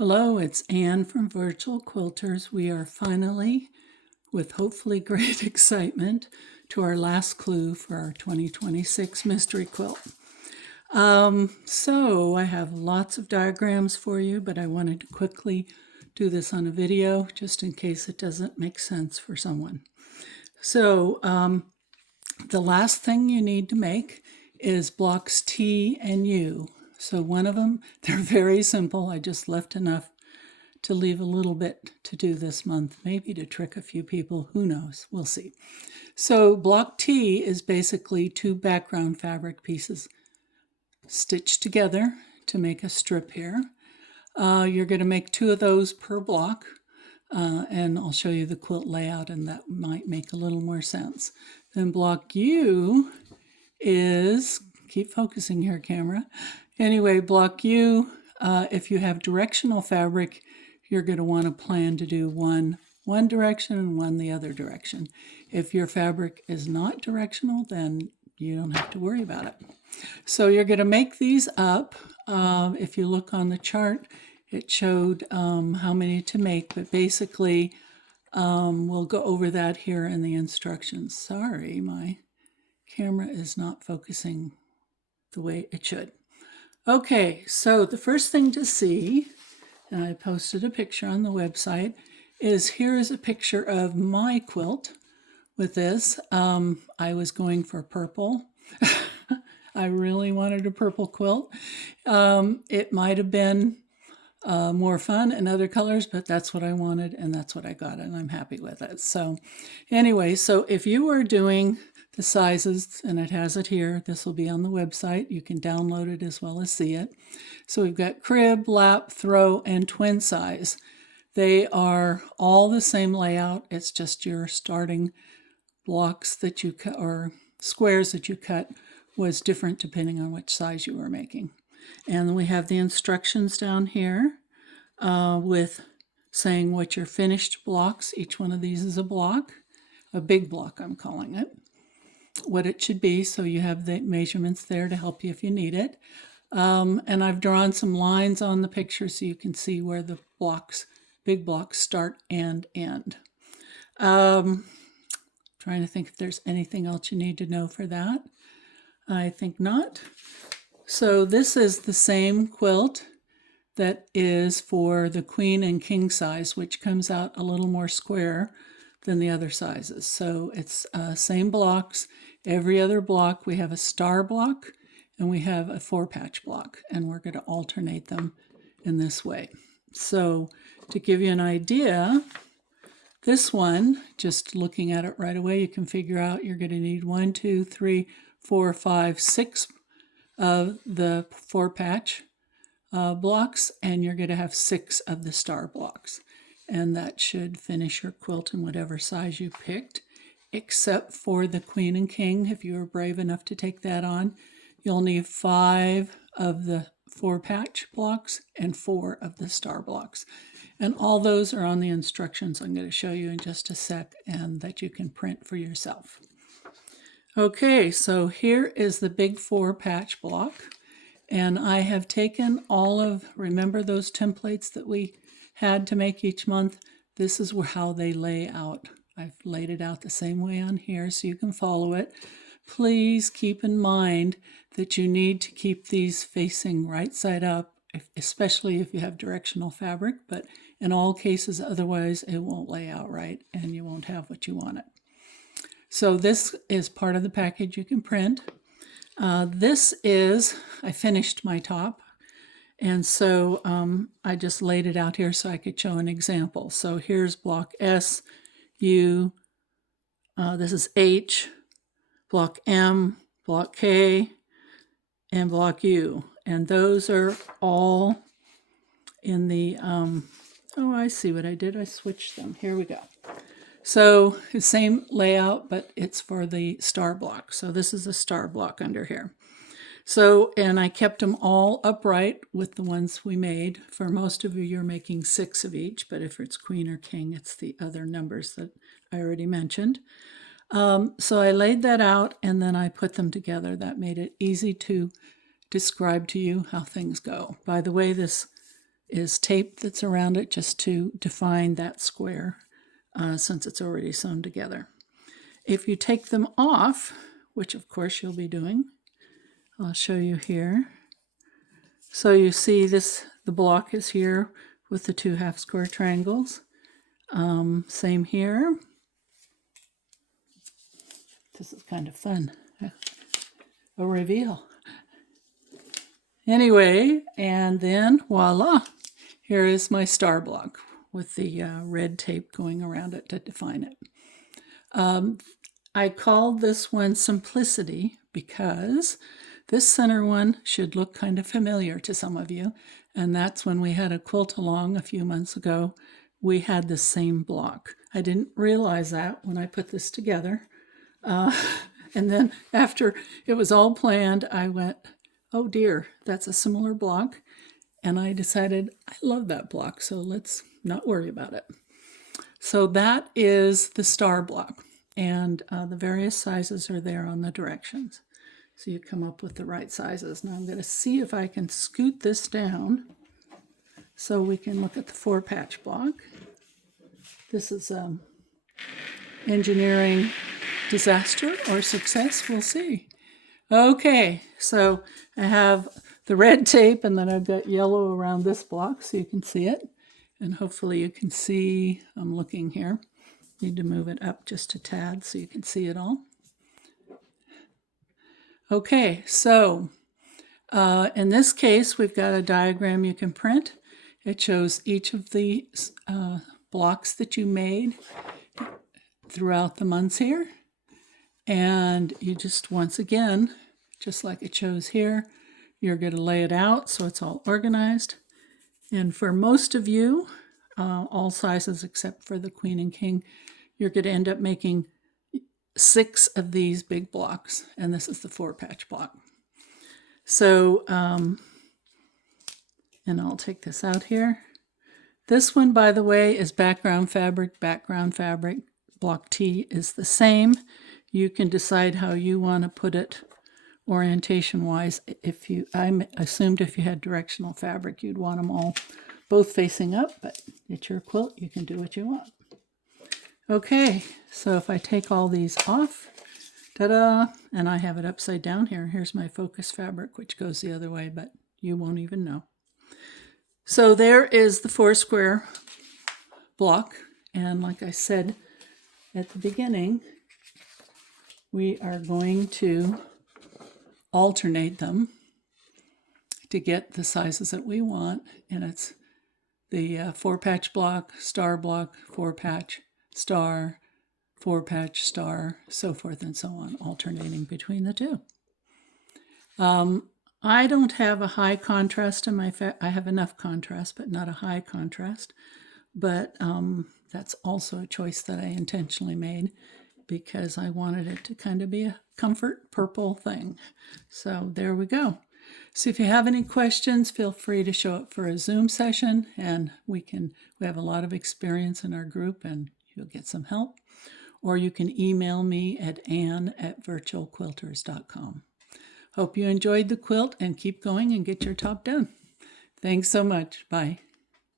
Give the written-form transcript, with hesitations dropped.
Hello, it's Anne from Virtual Quilters. We are finally, with hopefully great excitement, to our last clue for our 2026 mystery quilt. So I have lots of diagrams for you, but I wanted to quickly do this on a video just in case it doesn't make sense for someone. So the last thing you need to make is blocks T and U. So one of them, they're very simple. I just left enough to leave a little bit to do this month, maybe to trick a few people, who knows, we'll see. So block T is basically two background fabric pieces stitched together to make a strip here. You're going to make two of those per block, and I'll show you the quilt layout and that might make a little more sense. Then block U is, keep focusing here, camera. Anyway, block U, if you have directional fabric, you're going to want to plan to do one direction and one the other direction. If your fabric is not directional, then you don't have to worry about it. So you're going to make these up. If you look on the chart, it showed how many to make, but basically we'll go over that here in the instructions. Sorry, my camera is not focusing the way it should. Okay, so the first thing to see, and I posted a picture on the website, is here is a picture of my quilt with this. I was going for purple. I really wanted a purple quilt. It might have been more fun in other colors, but that's what I wanted and that's what I got, and I'm happy with it. So anyway, so if you are doing the sizes, and it has it here, this will be on the website. You can download it as well as see it. So we've got crib, lap, throw, and twin size. They are all the same layout. It's just your starting blocks that you cut, or squares that you cut, was different depending on which size you were making. And then we have the instructions down here with saying what your finished blocks, each one of these is a block, a big block I'm calling it, what it should be, so you have the measurements there to help you if you need it. And I've drawn some lines on the picture so you can see where the blocks, big blocks, start and end. Trying to think if there's anything else you need to know for that. I think not. So this is the same quilt that is for the queen and king size, which comes out a little more square than the other sizes. So it's same blocks. Every other block we have a star block and we have a 4-patch block, and we're going to alternate them in this way. So to give you an idea, this one, just looking at it right away, you can figure out you're going to need 1, 2, 3, 4, 5, 6 of the 4-patch blocks, and you're going to have 6 of the star blocks. And that should finish your quilt in whatever size you picked, except for the queen and king. If you were brave enough to take that on, you'll need 5 of the 4-patch blocks and 4 of the star blocks. And all those are on the instructions I'm going to show you in just a sec, and that you can print for yourself. Okay, so here is the big 4-patch block. And I have taken all of, remember those templates that we had to make each month? This is how they lay out. I've laid it out the same way on here so you can follow it. Please keep in mind that you need to keep these facing right side up, especially if you have directional fabric, but in all cases otherwise it won't lay out right and you won't have what you want it. So this is part of the package you can print. This is, I finished my top, and so I just laid it out here so I could show an example. So here's block S, U, this is H, block M, block K, and block U. And those are all in the, oh, I see what I did. I switched them. Here we go. So the same layout, but it's for the star block. So this is a star block under here. So, and I kept them all upright with the ones we made. For most of you, you're making 6 of each, but if it's queen or king, it's the other numbers that I already mentioned. So I laid that out and then I put them together. That made it easy to describe to you how things go. By the way, this is tape that's around it just to define that square since it's already sewn together. If you take them off, which of course you'll be doing, I'll show you here. So you see this, the block is here with the 2 half square triangles. Same here. This is kind of fun. A reveal. Anyway, and then voila, here is my star block with the red tape going around it to define it. I called this one Simplicity because this center one should look kind of familiar to some of you, and that's when we had a quilt along a few months ago. We had the same block. I didn't realize that when I put this together. And then after it was all planned, I went, oh dear, that's a similar block. And I decided I love that block, so let's not worry about it. So that is the star block. And the various sizes are there on the directions. So you come up with the right sizes. Now I'm going to see if I can scoot this down so we can look at the 4-patch block. This is engineering disaster or success, we'll see. Okay, so I have the red tape and then I've got yellow around this block so you can see it. And hopefully you can see, I'm looking here. Need to move it up just a tad so you can see it all. Okay, so in this case, we've got a diagram you can print. It shows each of the blocks that you made throughout the months here. And you just, once again, just like it shows here, you're going to lay it out so it's all organized. And for most of you, all sizes except for the Queen and King, you're going to end up making 6 of these big blocks. And this is the 4-patch block. So, and I'll take this out here. This one, by the way, is background fabric. Background fabric. Block T is the same. You can decide how you want to put it orientation-wise. I assumed if you had directional fabric, you'd want them all both facing up, but it's your quilt. You can do what you want. Okay, so if I take all these off, ta-da, and I have it upside down here. Here's my focus fabric, which goes the other way, but you won't even know. So there is the 4-square block, and like I said at the beginning, we are going to alternate them to get the sizes that we want. And it's the 4-patch block, star block, 4-patch, star, 4-patch, star, so forth and so on, alternating between the two. I don't have a high contrast in my I have enough contrast, but not a high contrast. But that's also a choice that I intentionally made, because I wanted it to kind of be a comfort purple thing. So there we go. So if you have any questions, feel free to show up for a Zoom session, and we have a lot of experience in our group and you'll get some help. Or you can email me at ann@virtualquilters.com. Hope you enjoyed the quilt and keep going and get your top done. Thanks so much. Bye.